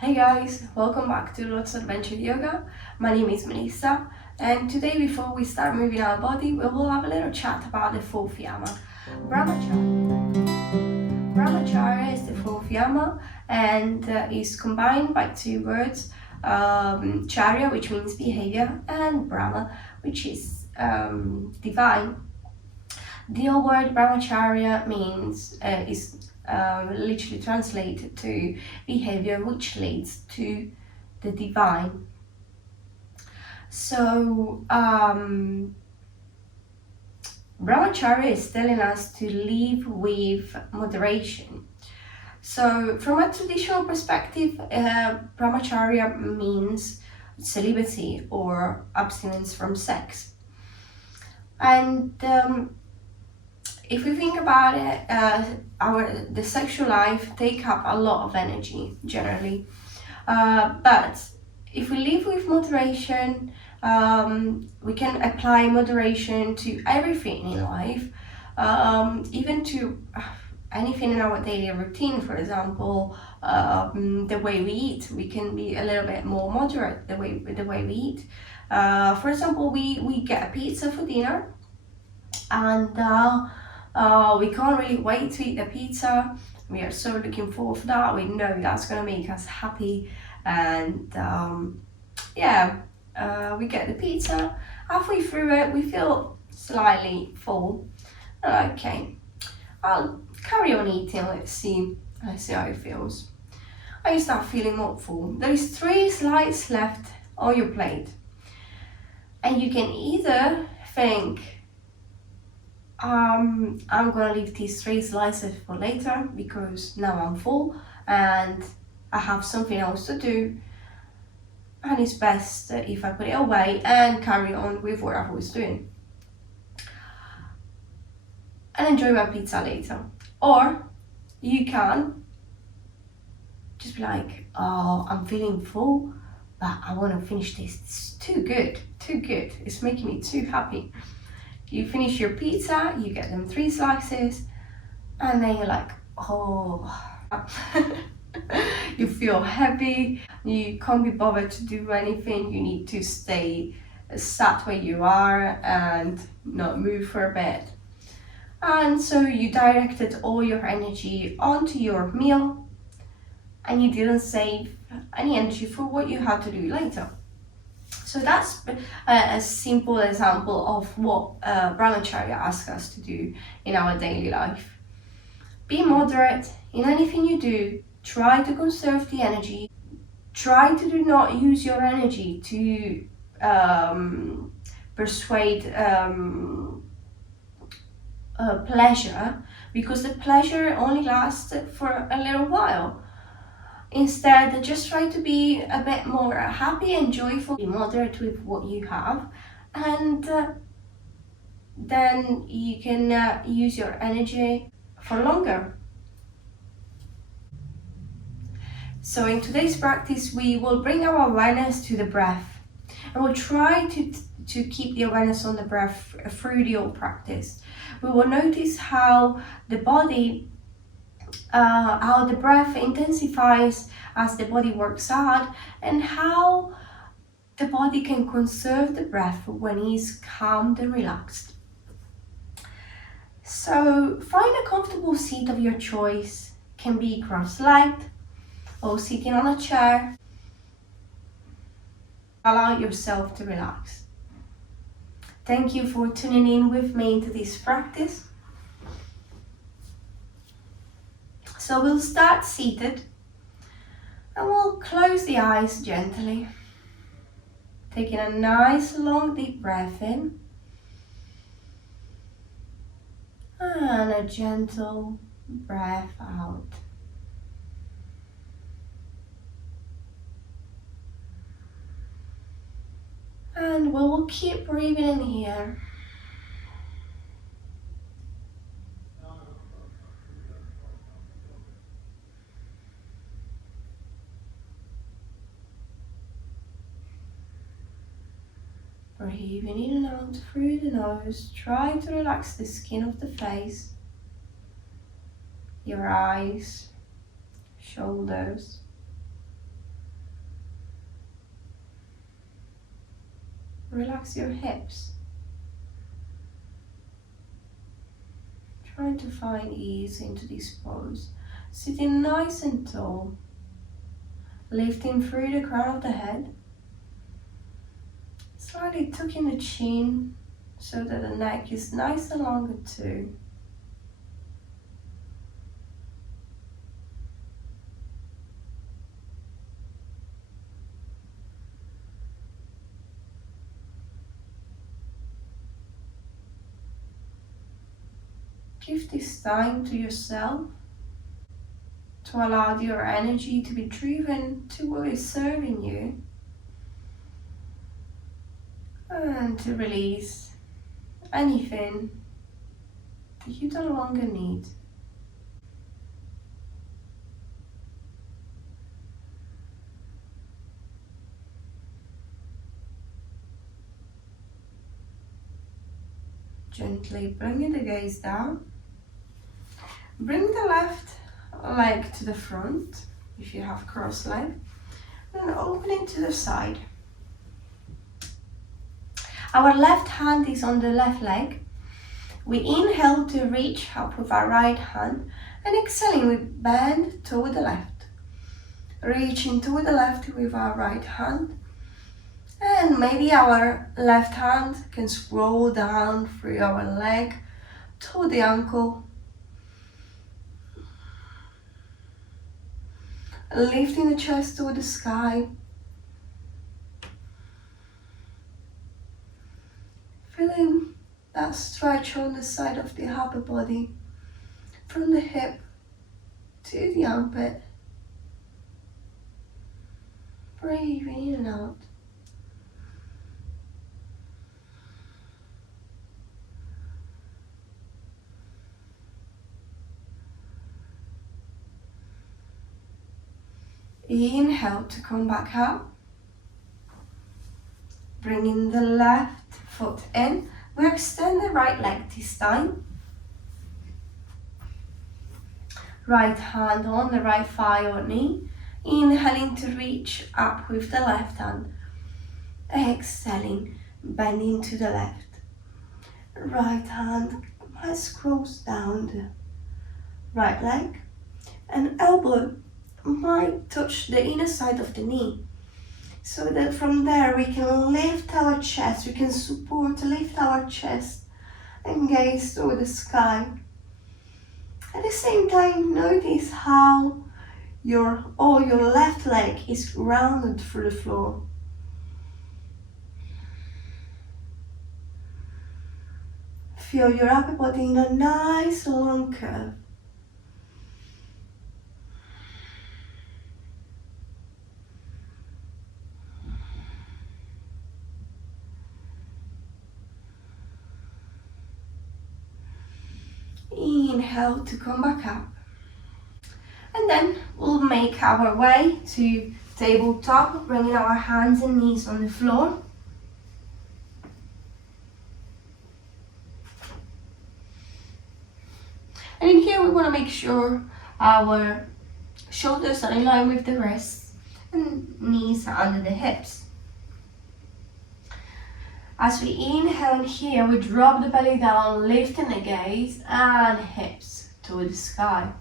Hey guys, welcome back to Lots Adventure Yoga. My name is Melissa, and today before we start moving our body, we will have a little chat about the fourth yama, Brahmacharya. Brahmacharya is the fourth yama and is combined by two words, Charya, which means behavior, and Brahma, which is divine. The old word Brahmacharya means is literally translated to behavior which leads to the divine. So Brahmacharya is telling us to live with moderation. So from a traditional perspective, Brahmacharya means celibacy or abstinence from sex. And if we think about it, the sexual life take up a lot of energy generally, but if we live with moderation, we can apply moderation to everything in life, even to anything in our daily routine. For example, the way we eat, we can be a little bit more moderate the way we eat. For example, we get a pizza for dinner, and we can't really wait to eat the pizza. We are so looking forward to that. We know that's gonna make us happy, and we get the pizza. Halfway through it, we feel slightly full. Okay, I'll carry on eating. Let's see how it feels. And you start feeling more full. There is 3 slices left on your plate, and you can either think, I'm gonna leave these 3 slices for later because now I'm full and I have something else to do, and it's best if I put it away and carry on with what I was doing and enjoy my pizza later. Or you can just be like, oh, I'm feeling full, but I want to finish this. It's too good. It's making me too happy. You finish your pizza, you get them 3 slices, and then you're like, oh, you feel heavy, you can't be bothered to do anything, you need to stay sat where you are and not move for a bit. And so you directed all your energy onto your meal, and you didn't save any energy for what you had to do later. So that's a simple example of what Brahmacharya asks us to do in our daily life. Be moderate in anything you do. Try to conserve the energy. Try to do not use your energy to persuade pleasure, because the pleasure only lasts for a little while. Instead, just try to be a bit more happy and joyful, be moderate with what you have, and then you can use your energy for longer. So in today's practice, we will bring our awareness to the breath, and we'll try to keep the awareness on the breath through the whole practice. We will notice how the body, how the breath intensifies as the body works hard, and how the body can conserve the breath when it's calmed and relaxed. So find a comfortable seat of your choice. Can be cross-legged or sitting on a chair. Allow yourself to relax. Thank you for tuning in with me into this practice. So we'll start seated, and we'll close the eyes gently, taking a nice long deep breath in and a gentle breath out. And we will keep breathing in here. Breathing in and out through the nose. Try to relax the skin of the face, your eyes, shoulders. Relax your hips. Trying to find ease into this pose. Sitting nice and tall. Lifting through the crown of the head. Slightly tucking the chin so that the neck is nice and longer too. Give this time to yourself to allow your energy to be driven to what is serving you and to release anything that you no longer need. Gently bringing the gaze down. Bring the left leg to the front if you have cross leg, and open it to the side. Our left hand is on the left leg. We inhale to reach up with our right hand, and exhaling we bend toward the left. Reaching toward the left with our right hand, and maybe our left hand can scroll down through our leg toward the ankle. Lifting the chest toward the sky. Feeling that stretch on the side of the upper body, from the hip to the armpit. Breathe in and out. Inhale to come back up. Bringing the left foot in. We extend the right leg this time. Right hand on the right thigh or knee. Inhaling to reach up with the left hand. Exhaling, bending to the left. Right hand scrolls down the right leg. And elbow might touch the inner side of the knee, so that from there we can lift our chest, we can lift our chest and gaze toward the sky. At the same time, notice how your left leg is grounded through the floor. Feel your upper body in a nice long curve. Inhale to come back up. And then we'll make our way to tabletop, bringing our hands and knees on the floor. And in here we want to make sure our shoulders are in line with the wrists and knees are under the hips. As we inhale in here, we drop the belly down, lifting the gaze and hips toward the sky.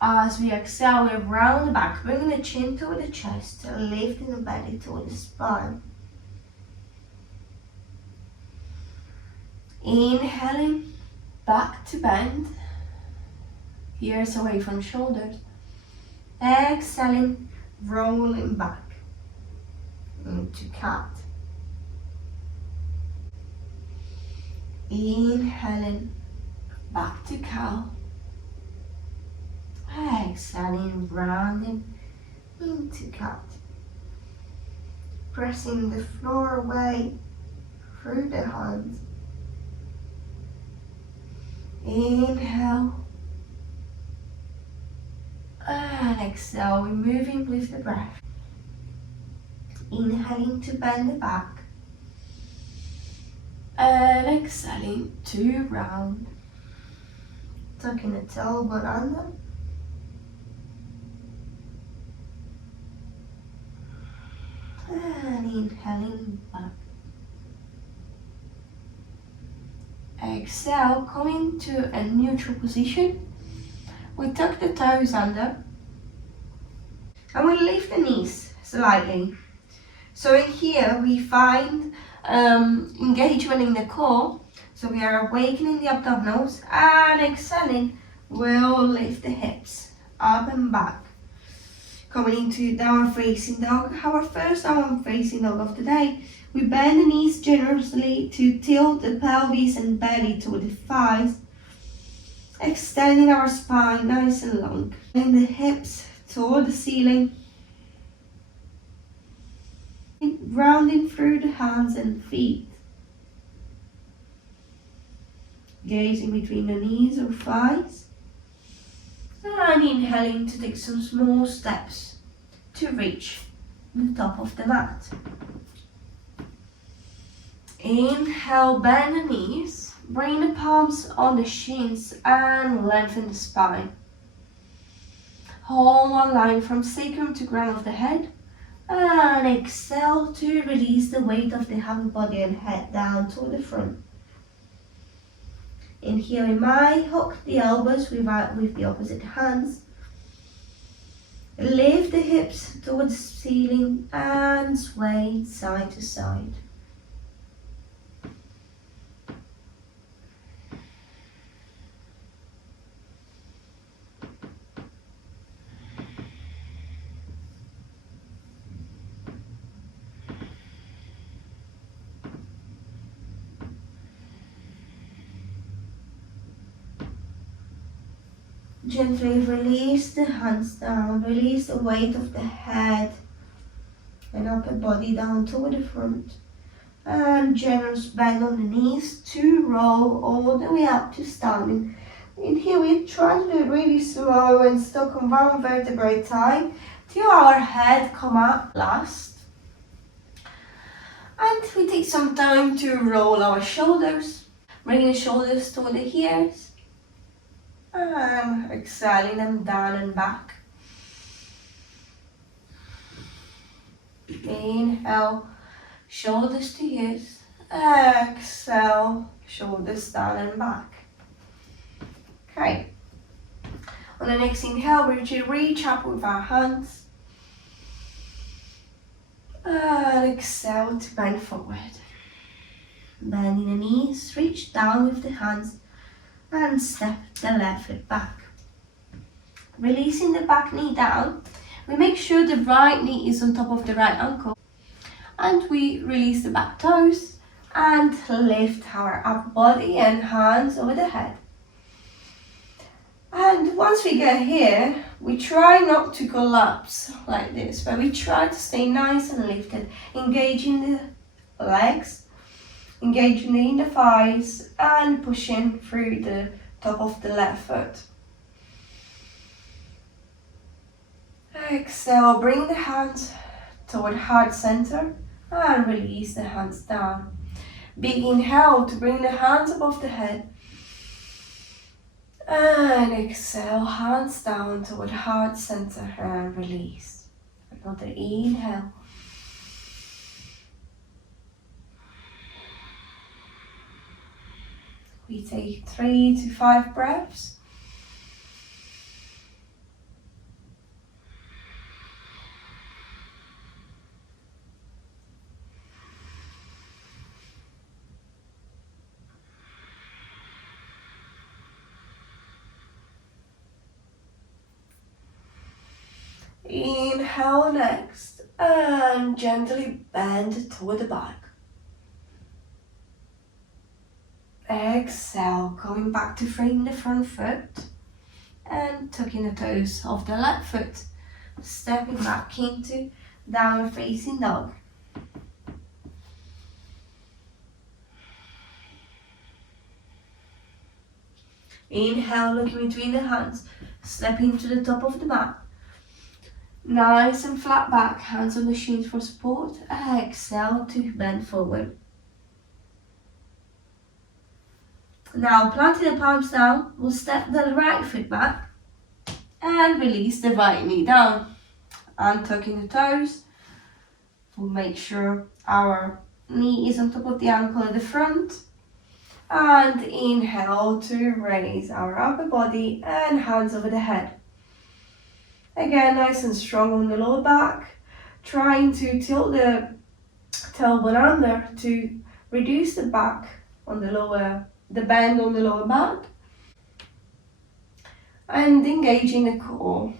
As we exhale, we round the back, bringing the chin toward the chest, lifting the belly toward the spine. Inhaling, back to bend, ears away from shoulders. Exhaling, rolling back into cat. Inhaling, back to cow. Exhaling, rounding into cat. Pressing the floor away through the hands. Inhale. And exhale, we're moving with the breath. Inhaling to bend the back. And exhaling to round. Tucking the tailbone under. And inhaling back. Exhale, coming to a neutral position. We tuck the toes under and we lift the knees slightly. So in here we find engagement in the core. So we are awakening the abdominals and exhaling, we'll lift the hips up and back. Coming into downward facing dog, our first downward facing dog of the day. We bend the knees generously to tilt the pelvis and belly toward the thighs, extending our spine nice and long. Bend the hips toward the ceiling, rounding through the hands and feet. Gazing between the knees or thighs. And inhaling to take some small steps to reach the top of the mat. Inhale, bend the knees, bring the palms on the shins and lengthen the spine. Hold one line from sacrum to ground of the head. And exhale to release the weight of the heavy body and head down to the front. In here we might hook the elbows with the opposite hands. Lift the hips towards the ceiling and sway side to side. Gently release the hands down, release the weight of the head and upper body down toward the front. And generous bend on the knees to roll all the way up to standing. In here we try to do it really slow and stuck on one vertebrae time till our head come up last. And we take some time to roll our shoulders, bringing the shoulders toward the ears. And exhaling them down and back. Inhale, shoulders to ears. Exhale, shoulders down and back. Okay. On the next inhale, we reach up with our hands. And exhale to bend forward. Bending the knees, reach down with the hands. And step the left foot back. Releasing the back knee down, we make sure the right knee is on top of the right ankle. And we release the back toes and lift our upper body and hands over the head. And once we get here, we try not to collapse like this, but we try to stay nice and lifted, engaging the legs, engaging in the thighs and pushing through the top of the left foot. Exhale, bring the hands toward heart center and release the hands down. Big inhale to bring the hands above the head. And exhale, hands down toward heart center and release. Another inhale. We take 3 to 5 breaths. Inhale next and gently bend toward the back. Exhale, going back to freeing the front foot and tucking the toes of the left foot. Stepping back into downward facing dog. Inhale, looking between the hands, stepping to the top of the mat. Nice and flat back, hands on the shins for support. Exhale to bend forward. Now, planting the palms down, we'll step the right foot back and release the right knee down. And tucking the toes We'll make sure our knee is on top of the ankle at the front. And inhale to raise our upper body and hands over the head. Again, nice and strong on the lower back. Trying to tilt the tailbone under to reduce the back on the bend on the lower back. And engaging the core.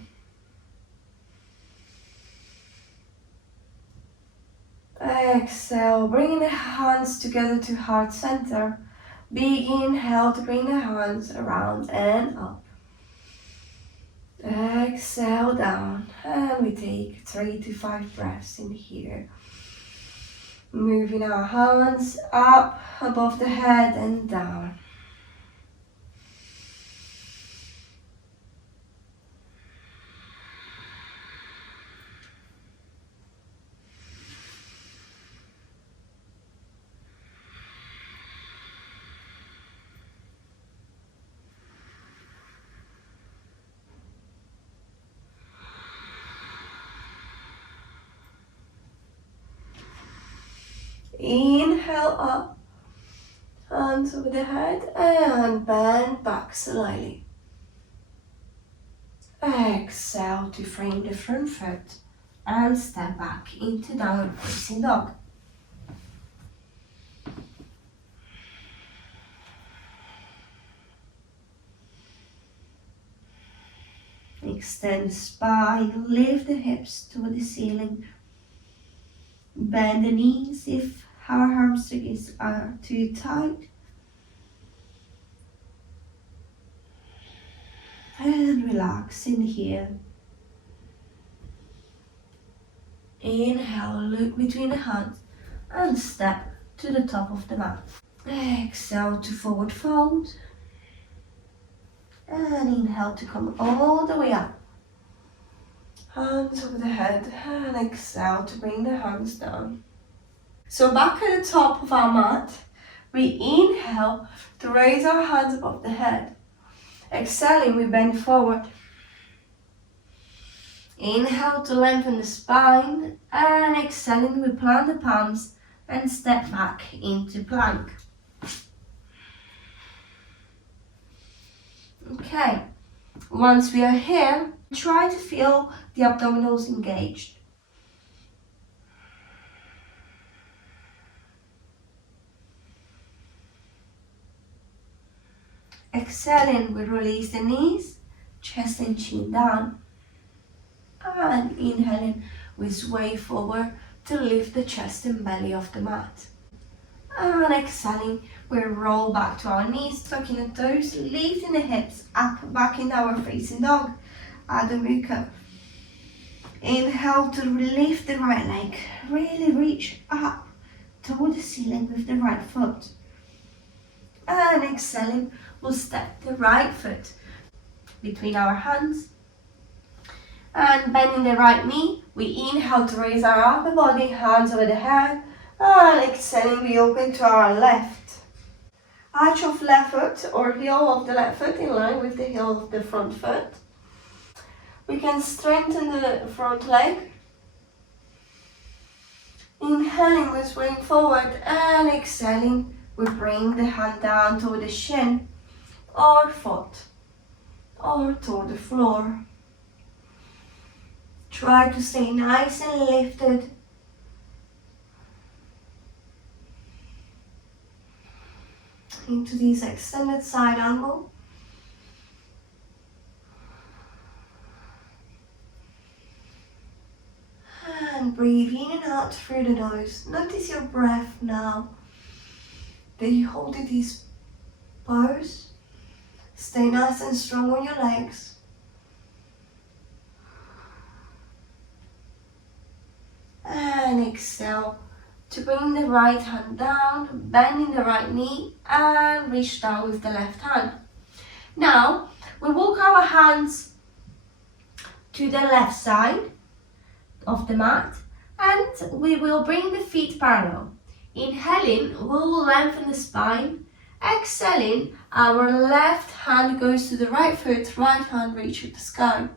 Exhale, bringing the hands together to heart center. Big inhale to bring the hands around and up. Exhale down, and we take 3 to 5 breaths in here. Moving our hands up above the head and down. Inhale up, hands over the head and bend back slightly. Exhale to frame the front foot and step back into downward facing dog. Extend the spine, lift the hips toward the ceiling. Bend the knees if our hamstrings are too tight. And relax in here. Inhale, look between the hands and step to the top of the mat. Exhale to forward fold. And inhale to come all the way up. Hands over the head and exhale to bring the hands down. So back at the top of our mat, we inhale to raise our hands above the head. Exhaling, we bend forward. Inhale to lengthen the spine, and exhaling, we plant the palms and step back into plank. Okay, once we are here, try to feel the abdominals engaged. Exhaling, we release the knees, chest and chin down. And inhaling, we sway forward to lift the chest and belly off the mat. And exhaling, we roll back to our knees, tucking the toes, lifting the hips up, back in our facing dog, Adho Mukha. Inhale to lift the right leg, really reach up toward the ceiling with the right foot. And exhaling, we'll step the right foot between our hands. And bending the right knee, we inhale to raise our upper body, hands over the head. And exhaling, we open to our left. Arch of left foot or heel of the left foot in line with the heel of the front foot. We can strengthen the front leg. Inhaling, we're swaying forward, and exhaling, we bring the hand down toward the shin or foot or toward the floor. Try to stay nice and lifted. Into this extended side angle. And breathe in and out through the nose. Notice your breath now. Then you hold in this pose. Stay nice and strong on your legs. And exhale to bring the right hand down, bending the right knee and reach down with the left hand. Now, we walk our hands to the left side of the mat and we will bring the feet parallel. Inhaling, we will lengthen the spine. Exhaling, our left hand goes to the right foot, right hand reaches the sky.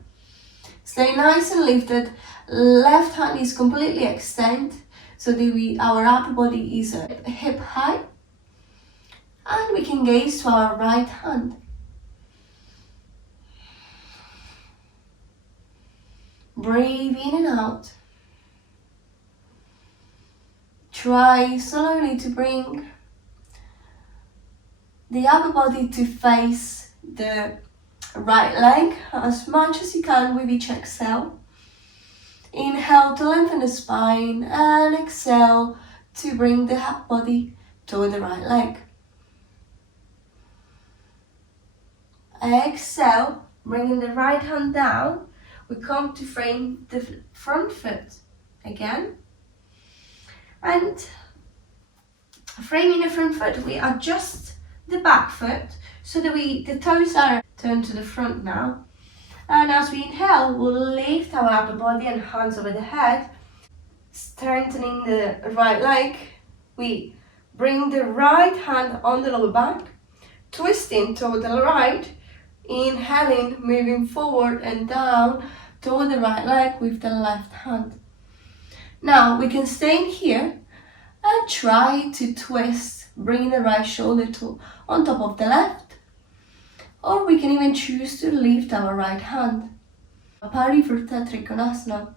Stay nice and lifted. Left hand is completely extended. so that our upper body is hip high. And we can gaze to our right hand. Breathe in and out. Try slowly to bring the upper body to face the right leg as much as you can with each exhale. Inhale to lengthen the spine and exhale to bring the upper body to the right leg. Exhale, bringing the right hand down. We come to frame the front foot again. And framing the front foot, we adjust the back foot so that the toes are turned to the front now. And as we inhale, we'll lift our upper body and hands over the head, strengthening the right leg. We bring the right hand on the lower back, twisting toward the right, inhaling, moving forward and down toward the right leg with the left hand. Now we can stay in here and try to twist, bringing the right shoulder on top of the left. Or we can even choose to lift our right hand. Parivrtta Trikonasana.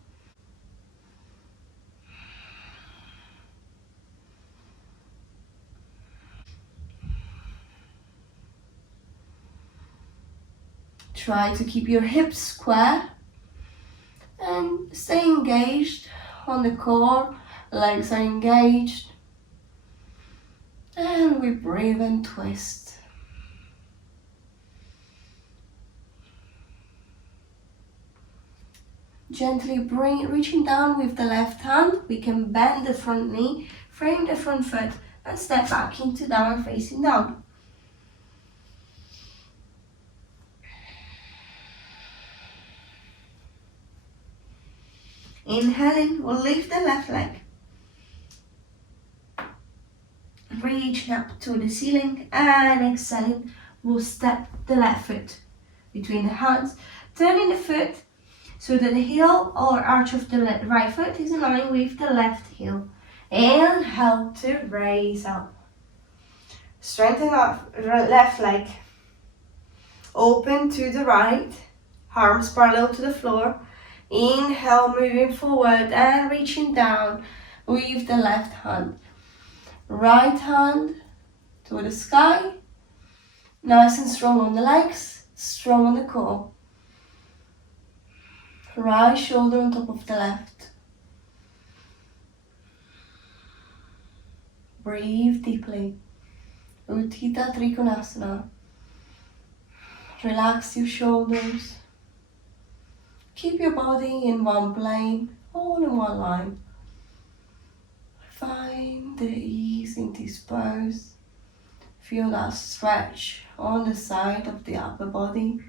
Try to keep your hips square and stay engaged on the core. Legs are engaged. And we breathe and twist. Gently reaching down with the left hand, we can bend the front knee, frame the front foot, and step back into downward facing dog. Inhaling, we'll lift the left leg. Reaching up to the ceiling, and exhaling, we'll step the left foot between the hands, turning the foot so that the heel or arch of the right foot is in line with the left heel. Inhale to raise up. Strengthen up left leg. Open to the right. Arms parallel to the floor. Inhale, moving forward and reaching down with the left hand. Right hand to the sky. Nice and strong on the legs, strong on the core. Right shoulder on top of the left. Breathe deeply. Utthita Trikonasana. Relax your shoulders. Keep your body in one plane, all in one line. Find the ease in this pose. Feel that stretch on the side of the upper body.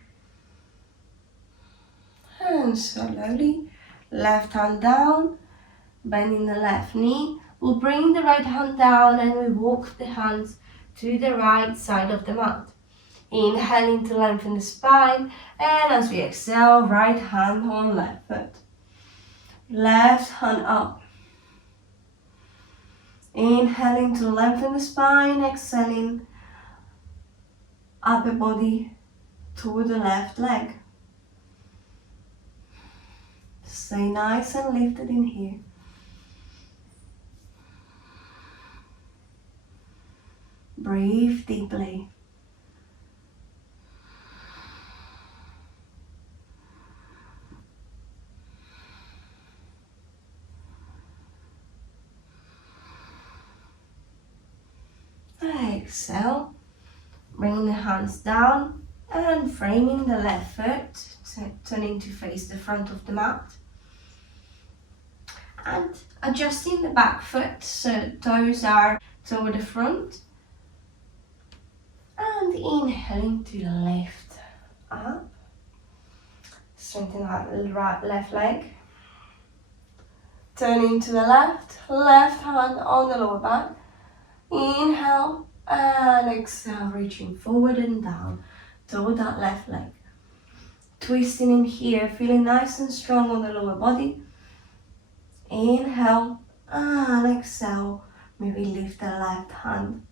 And slowly, left hand down, bending the left knee. We'll bring the right hand down and we walk the hands to the right side of the mat. Inhaling to lengthen the spine, and as we exhale, right hand on left foot. Left hand up. Inhaling to lengthen the spine, exhaling, upper body to the left leg. Stay nice and lifted in here. Breathe deeply. Exhale, bringing the hands down and framing the left foot, turning to face the front of the mat. And adjusting the back foot so toes are toward the front. And inhaling to lift up. Strengthen that left leg. Turning to the left hand on the lower back. Inhale and exhale, reaching forward and down toward that left leg. Twisting in here, feeling nice and strong on the lower body. Inhale And exhale, maybe lift the left hand.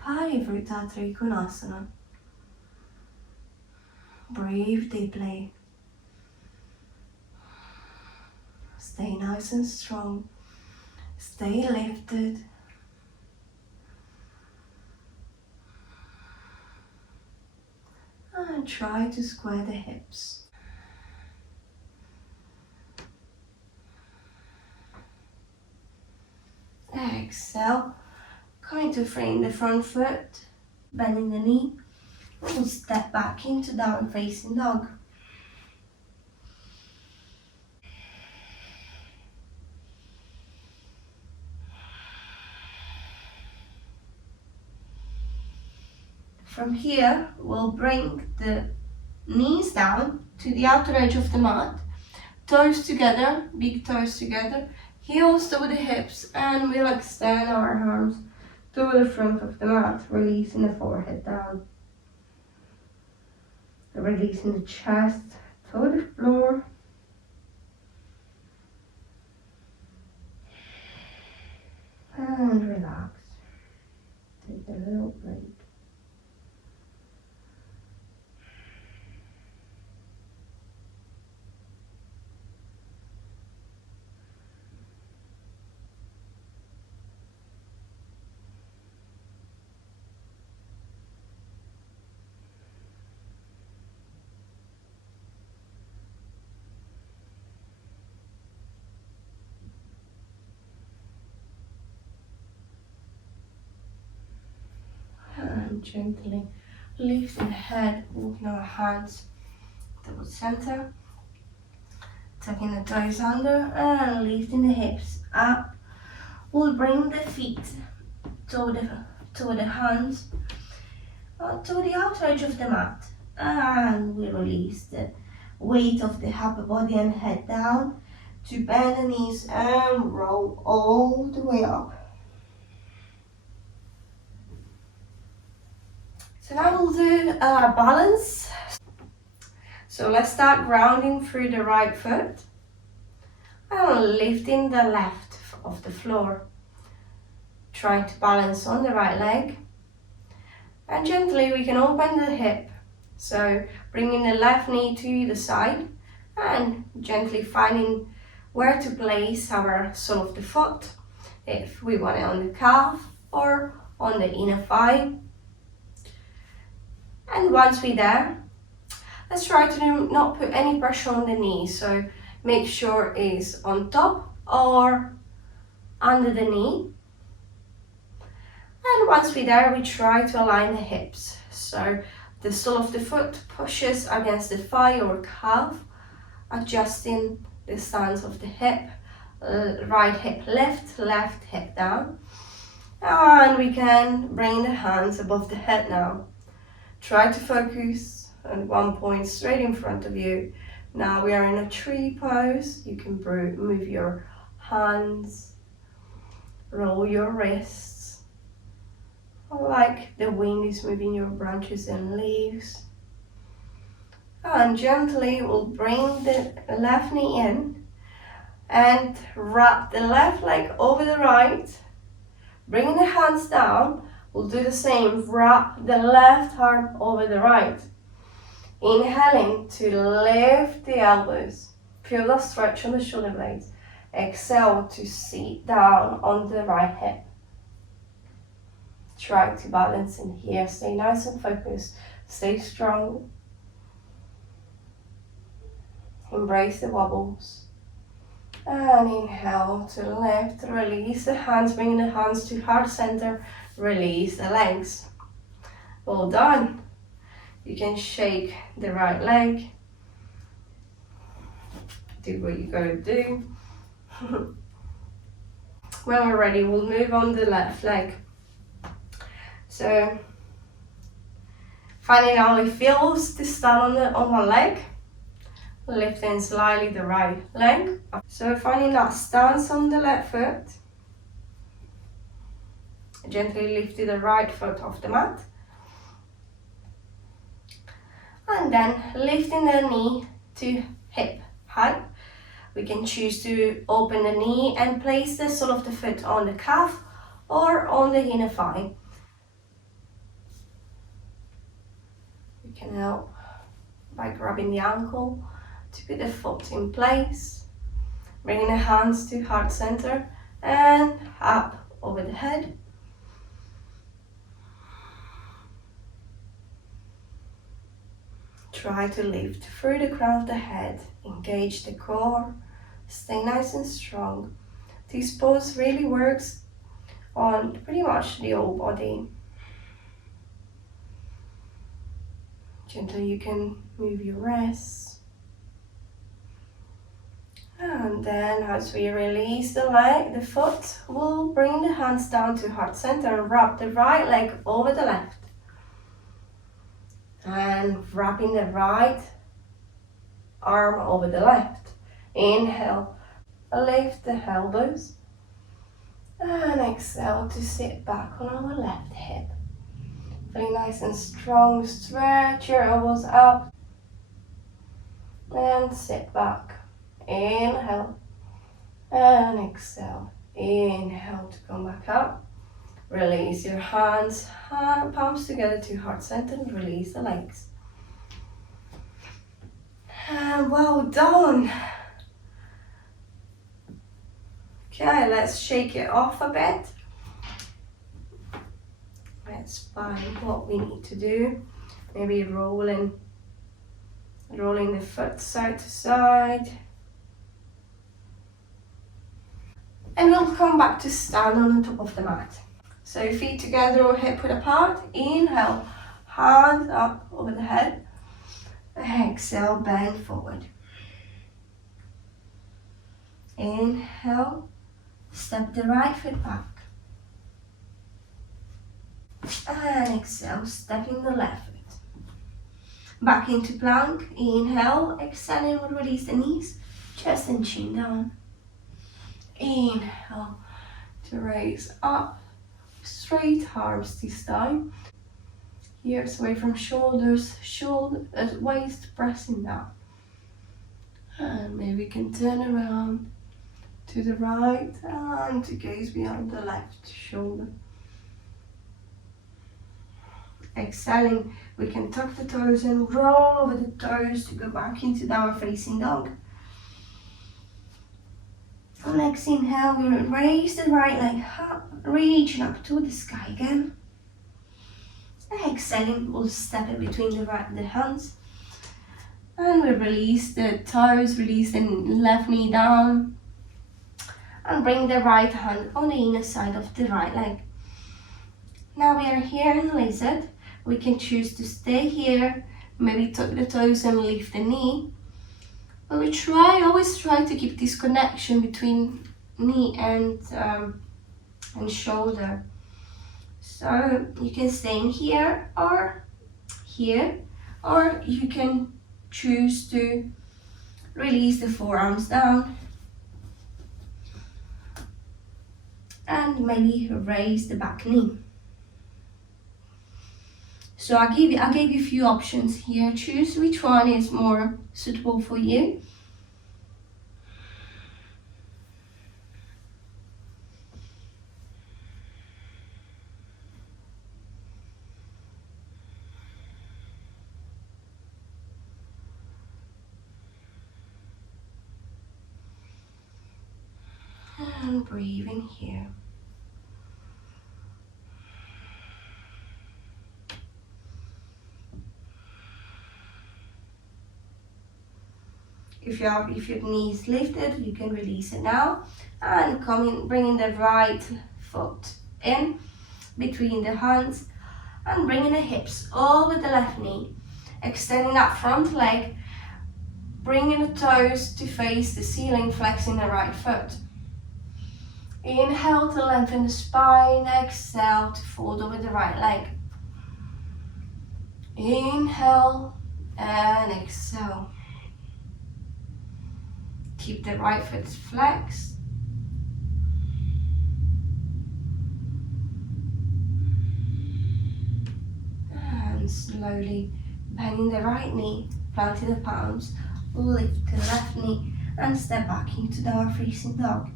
Parivritta Trikonasana. Breathe deeply. Stay nice and strong. Stay lifted. And try to square the hips. Exhale. Coming to frame the front foot. Bending the knee. We'll step back into down facing dog. From here, we'll bring the knees down to the outer edge of the mat. Toes together, big toes together. Heels to the hips, and we'll extend our arms to the front of the mat, releasing the forehead down. Releasing the chest to the floor. And relax. Take a little break. And gently lifting the head, walking our hands towards center. Tucking the toes under and lifting the hips up. We'll bring the feet to the hands, to the outer edge of the mat. And we release the weight of the upper body and head down to bend the knees and roll all the way up. So now we'll do a balance. So let's start grounding through the right foot and lifting the left off the floor. Trying to balance on the right leg. And gently we can open the hip. So bringing the left knee to either side and gently finding where to place our sole of the foot. If we want it on the calf or on the inner thigh. And once we're there, let's try to not put any pressure on the knee. So make sure it's on top or under the knee. And once we're there, we try to align the hips. So the sole of the foot pushes against the thigh or calf, adjusting the stance of the hip. Right hip lift, left hip down. And we can bring the hands above the head now. Try to focus on one point straight in front of you. Now we are in a tree pose. You can move your hands, roll your wrists, like the wind is moving your branches and leaves. And gently we'll bring the left knee in and wrap the left leg over the right. Bringing the hands down. We'll do the same, wrap the left arm over the right. Inhaling to lift the elbows. Feel the stretch on the shoulder blades. Exhale to sit down on the right hip. Try to balance in here. Stay nice and focused. Stay strong. Embrace the wobbles. And inhale to lift. Release the hands, bringing the hands to heart center. Release the legs. Well done. You can shake the right leg. Do what you gotta do. When we're ready, we'll move on the left leg. So, finding how it feels to stand on one leg. Lifting slightly the right leg. So finding that stance on the left foot. Gently lifting the right foot off the mat. And then lifting the knee to hip height. We can choose to open the knee and place the sole of the foot on the calf or on the inner thigh. You can help by grabbing the ankle to put the foot in place, bringing the hands to heart center and up over the head. Try to lift through the crown of the head, engage the core, stay nice and strong. This pose really works on pretty much the whole body. Gently you can move your wrists. And then as we release the leg, the foot, we'll bring the hands down to heart center and wrap the right leg over the left. And wrapping the right arm over the left. Inhale, lift the elbows. And exhale to sit back on our left hip. Feeling nice and strong, stretch your elbows up. And sit back. Inhale and exhale. Inhale to come back up. Release your hands, palms together to heart center and release the legs. And well done. Okay, let's shake it off a bit. Let's find what we need to do. Maybe rolling the foot side to side. And we'll come back to stand on the top of the mat. So feet together or hip width apart. Inhale, hands up over the head. Exhale, bend forward. Inhale, step the right foot back. And exhale, stepping the left foot. Back into plank. Inhale, exhaling, we'll release the knees, chest and chin down. Inhale to raise up. Straight arms this time. Ears away from shoulders, waist pressing down. And maybe we can turn around to the right and to gaze behind the left shoulder. Exhaling, we can tuck the toes and roll over the toes to go back into downward facing dog. On next inhale, we raise the right leg up, reaching up to the sky again. Exhaling, we'll step in between the hands. And we release the toes, release the left knee down. And bring the right hand on the inner side of the right leg. Now we are here in lizard. We can choose to stay here, maybe tuck the toes and lift the knee. But we always try to keep this connection between knee and shoulder. So you can stay in here, or you can choose to release the forearms down and maybe raise the back knee. So I gave you a few options here. Choose which one is more suitable for you. And breathe in here. If your knee is lifted, you can release it now and bringing the right foot in between the hands and bringing the hips over the left knee, extending that front leg, bringing the toes to face the ceiling, flexing the right foot. Inhale to lengthen the spine, exhale to fold over the right leg. Inhale and exhale. Keep the right foot flexed. And slowly bending the right knee, planting the palms, lift the left knee and step back into downward facing dog.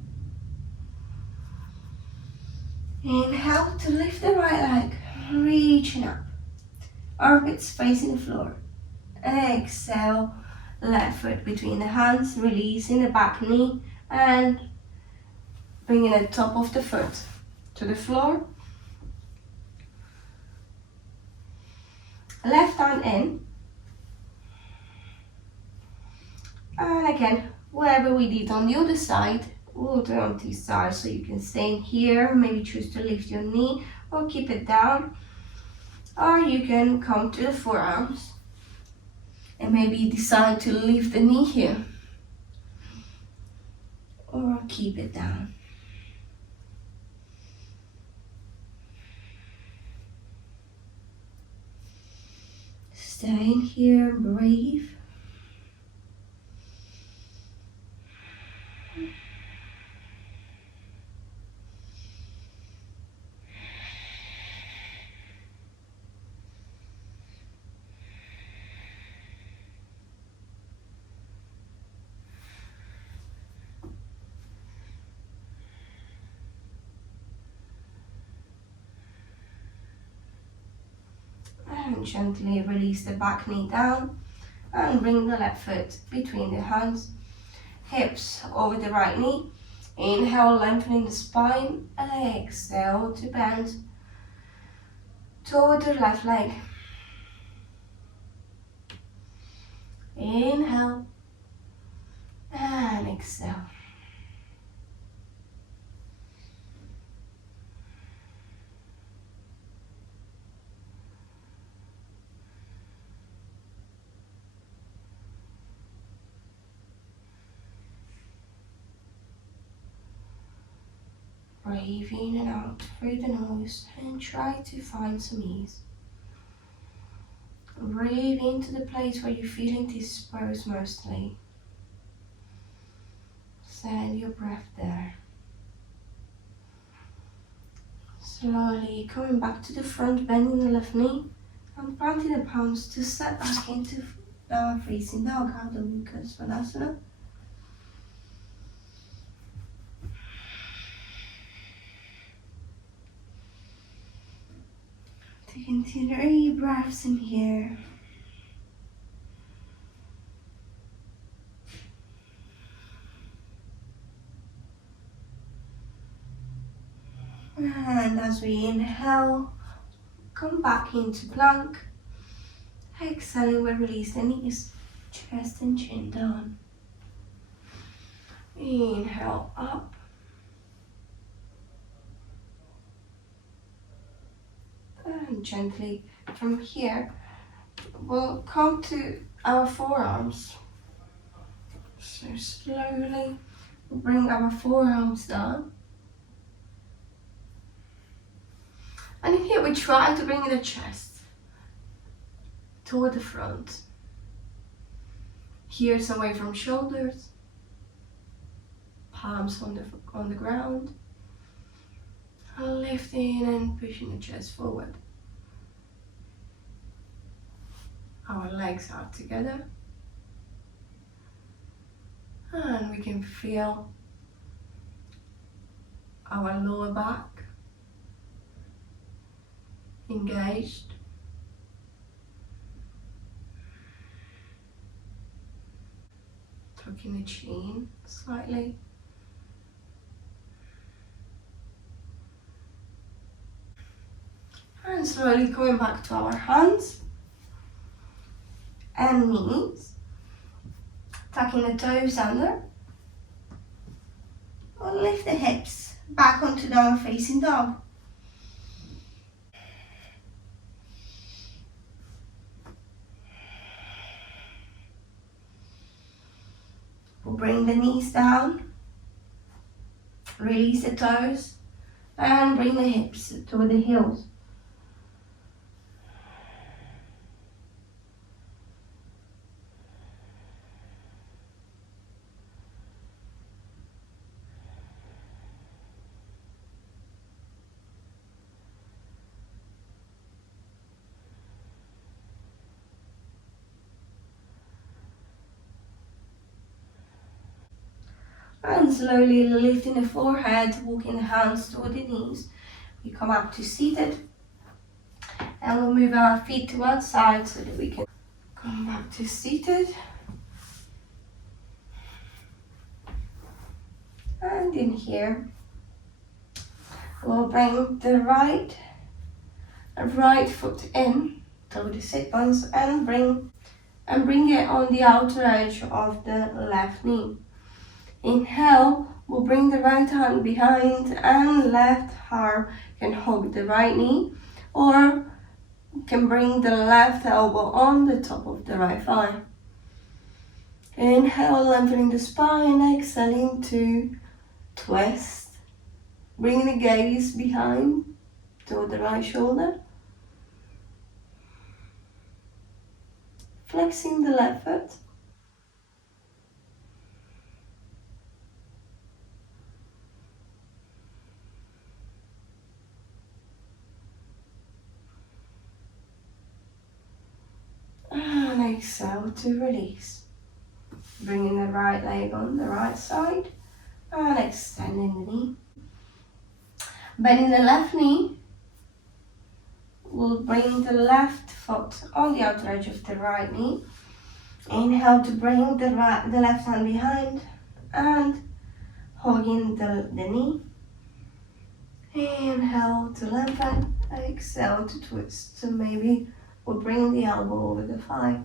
Inhale to lift the right leg, reaching up, armpits facing the floor. Exhale, left foot between the hands, releasing the back knee and bringing the top of the foot to the floor. Left hand in. And again, whatever we did on the other side, we'll do on this side. So you can stay in here, maybe choose to lift your knee or keep it down. Or you can come to the forearms and maybe decide to lift the knee here. Or keep it down. Stay in here, breathe. And gently release the back knee down and bring the left foot between the hands, hips over the right knee. Inhale, lengthening the spine. Exhale to bend toward the left leg. Inhale and exhale. Breathe in and out through the nose and try to find some ease. Breathe into the place where you're feeling disposed mostly. Send your breath there. Slowly coming back to the front, bending the left knee and planting the palms to set back into downward facing dog, Adho Mukha Svanasana. Taking 3 breaths in here. And as we inhale, come back into plank. Exhaling, we release the knees, chest and chin down. Inhale up. And gently from here, we'll come to our forearms. So slowly bring our forearms down. And in here we try to bring the chest toward the front. Ears away from shoulders. Palms on the ground. Lifting and pushing the chest forward. Our legs are together. And we can feel our lower back engaged. Tucking the chin slightly. And slowly going back to our hands and knees. Tucking the toes under. We'll lift the hips back onto downward facing dog. We'll bring the knees down. Release the toes and bring the hips toward the heels. And slowly lifting the forehead, walking the hands toward the knees. We come up to seated. And we'll move our feet to one side so that we can come back to seated. And in here, we'll bring the right foot in toward the sit bones and bring it on the outer edge of the left knee. Inhale, we'll bring the right hand behind and left arm can hug the right knee, or can bring the left elbow on the top of the right thigh. Inhale, lengthening the spine, exhaling to twist. Bring the gaze behind toward the right shoulder. Flexing the left foot. And exhale to release. Bringing the right leg on the right side and extending the knee. Bending the left knee. We'll bring the left foot on the outer edge of the right knee. Inhale to bring the left hand behind and hugging the knee. Inhale to lengthen, exhale to twist. So maybe we'll bring the elbow over the thigh.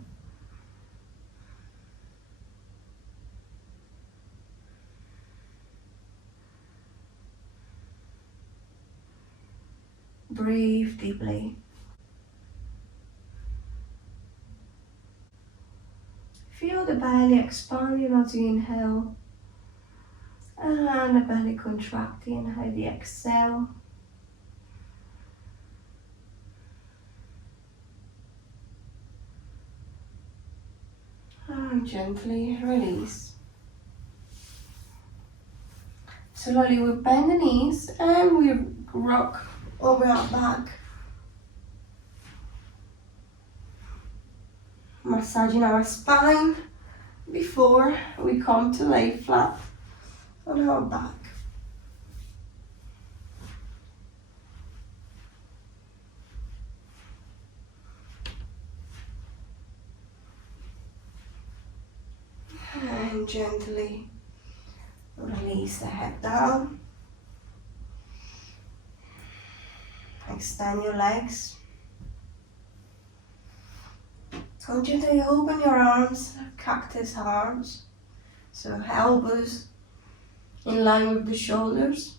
Breathe deeply. Feel the belly expanding as you inhale and the belly contracting as you exhale. And gently release. Slowly we bend the knees and we rock over our back. Massaging our spine before we come to lay flat on our back. And gently release the head down. Extend your legs. And gently open your arms, cactus arms. So elbows in line with the shoulders.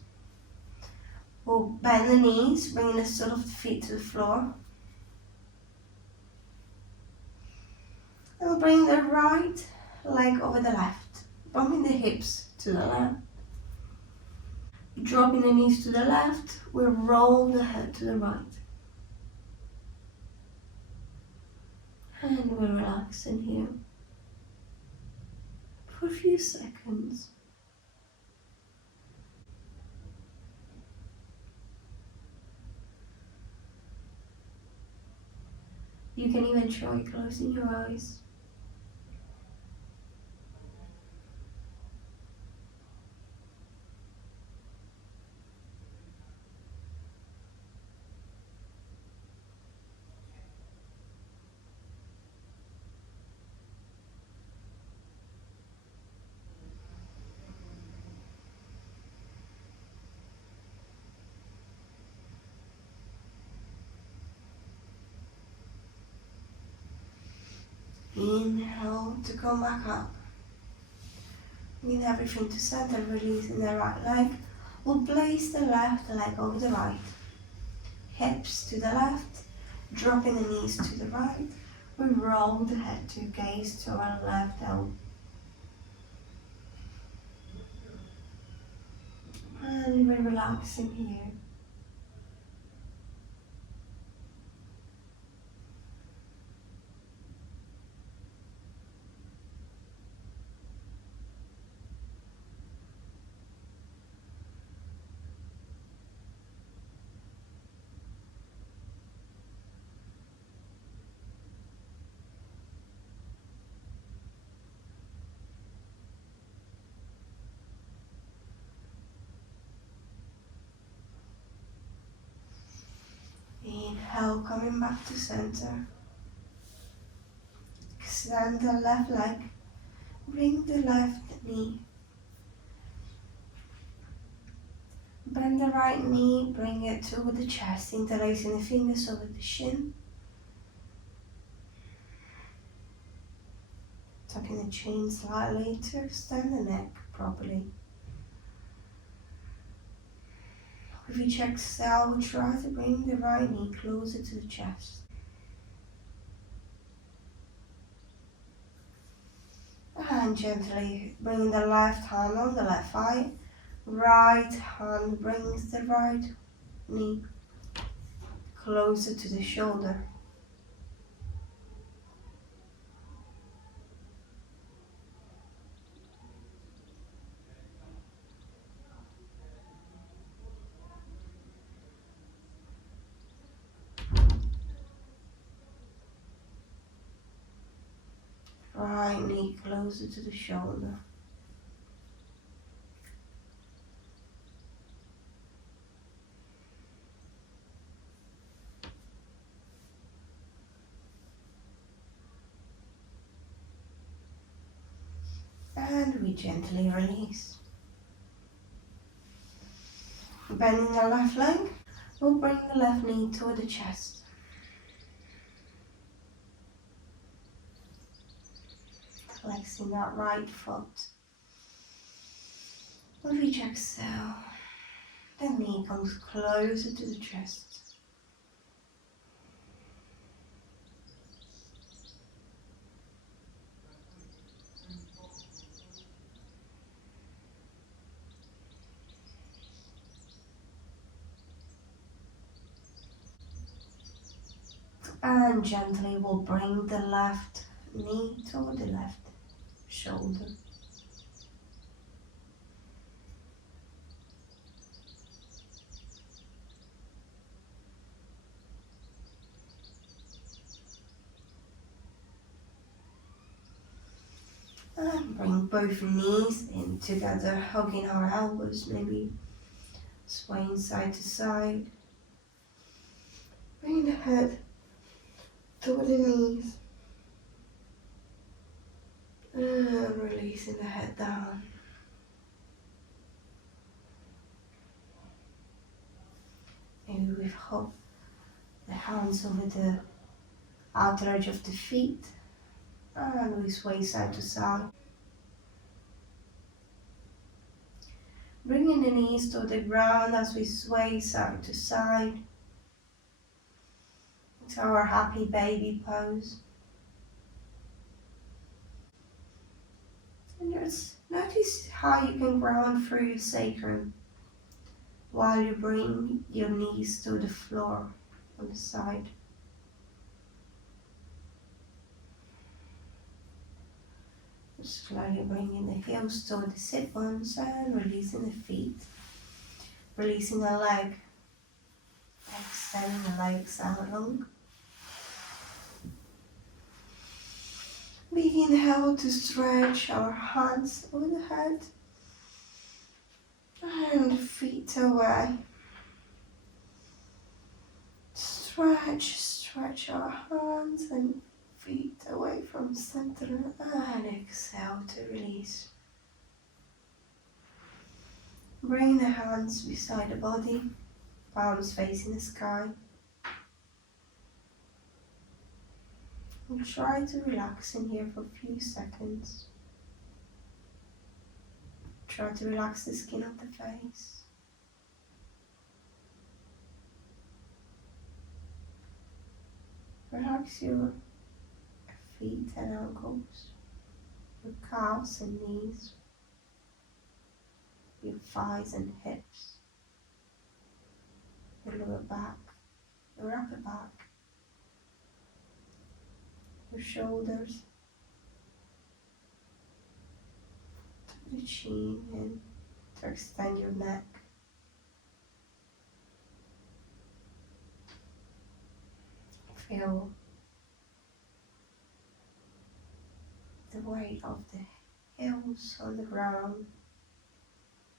We'll bend the knees, bringing the sole of the feet to the floor. And we'll bring the right leg over the left, bumping the hips to the left. Dropping the knees to the left, we'll roll the head to the right. And we'll relax in here for a few seconds. You can even try closing your eyes. Inhale to come back up. Bring everything to center, releasing the right leg. We'll place the left leg over the right. Hips to the left, dropping the knees to the right. We roll the head to gaze to our left elbow. And we're relaxing here. Inhale, coming back to center. Extend the left leg. Bring the left knee. Bend the right knee, bring it to the chest, interlacing the fingers over the shin. Tucking the chin slightly to extend the neck properly. With each exhale, we try to bring the right knee closer to the chest. And gently bring the left hand on the left thigh. Right hand brings the right knee closer to the shoulder. Right knee closer to the shoulder. And we gently release. Bending the left leg, we'll bring the left knee toward the chest. Flexing that right foot. With each exhale, the knee comes closer to the chest. And gently we'll bring the left knee toward the left shoulder. And bring both knees in together, hugging our elbows, maybe swaying side to side. Bring the head toward the knees. And releasing the head down. Maybe we hug the hands over the outer edge of the feet. And we sway side to side. Bringing the knees to the ground as we sway side to side. It's our happy baby pose. And just notice how you can ground through your sacrum while you bring your knees to the floor on the side. Just slowly bringing the heels toward the sit bones and releasing the feet. Releasing the leg. Extending the legs out long. We inhale to stretch our hands over the head and feet away. Stretch our hands and feet away from center and exhale to release. Bring the hands beside the body, palms facing the sky. And try to relax in here for a few seconds. Try to relax the skin of the face. Relax your feet and ankles, your calves and knees, your thighs and hips, your lower back, your upper back, your shoulders, to the chin and to extend your neck. Feel the weight of the heels on the ground,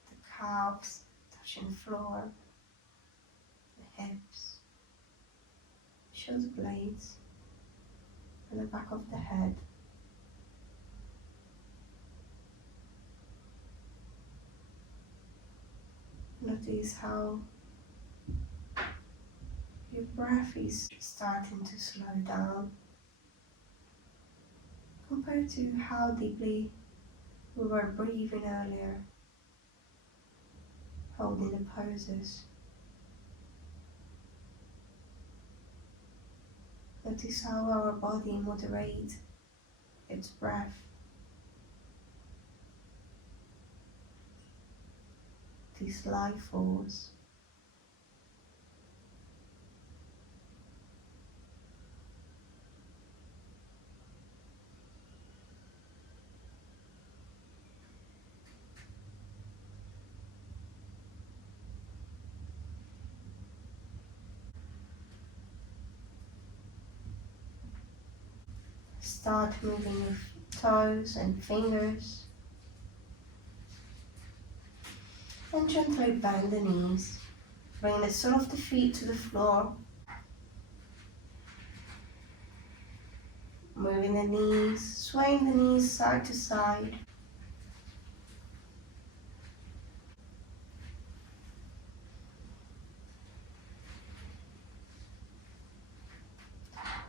the calves touching the floor, the hips, shoulder blades and the back of the head. Notice how your breath is starting to slow down compared to how deeply we were breathing earlier, holding the poses. Notice how our body moderates its breath. This life force. Start moving your toes and fingers and gently bend the knees. Bring the sole of the feet to the floor. Moving the knees, swaying the knees side to side.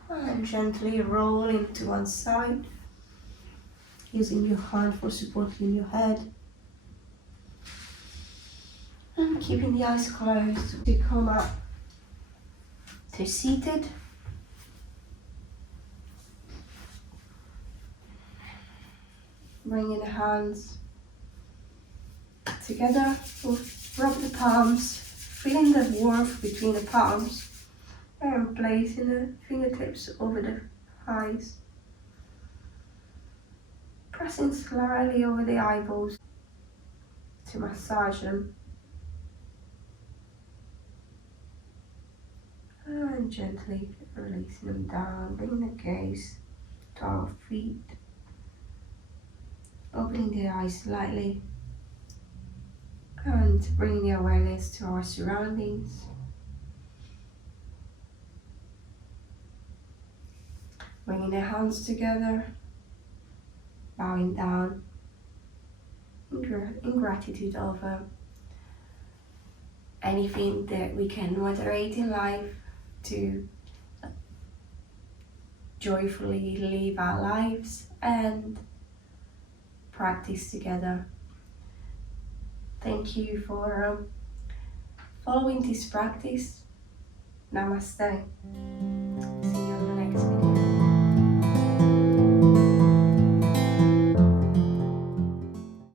And gently rolling to one side, using your hand for supporting your head. And keeping the eyes closed to come up to seated. Bringing the hands together, rub the palms, feeling the warmth between the palms, and placing the fingertips over the eyes. Pressing slightly over the eyeballs to massage them. And gently releasing them down, bringing the gaze to our feet. Opening the eyes slightly and bringing the awareness to our surroundings. Bringing the hands together, bowing down in gratitude over anything that we can moderate in life to joyfully live our lives and practice together. Thank you for following this practice. Namaste.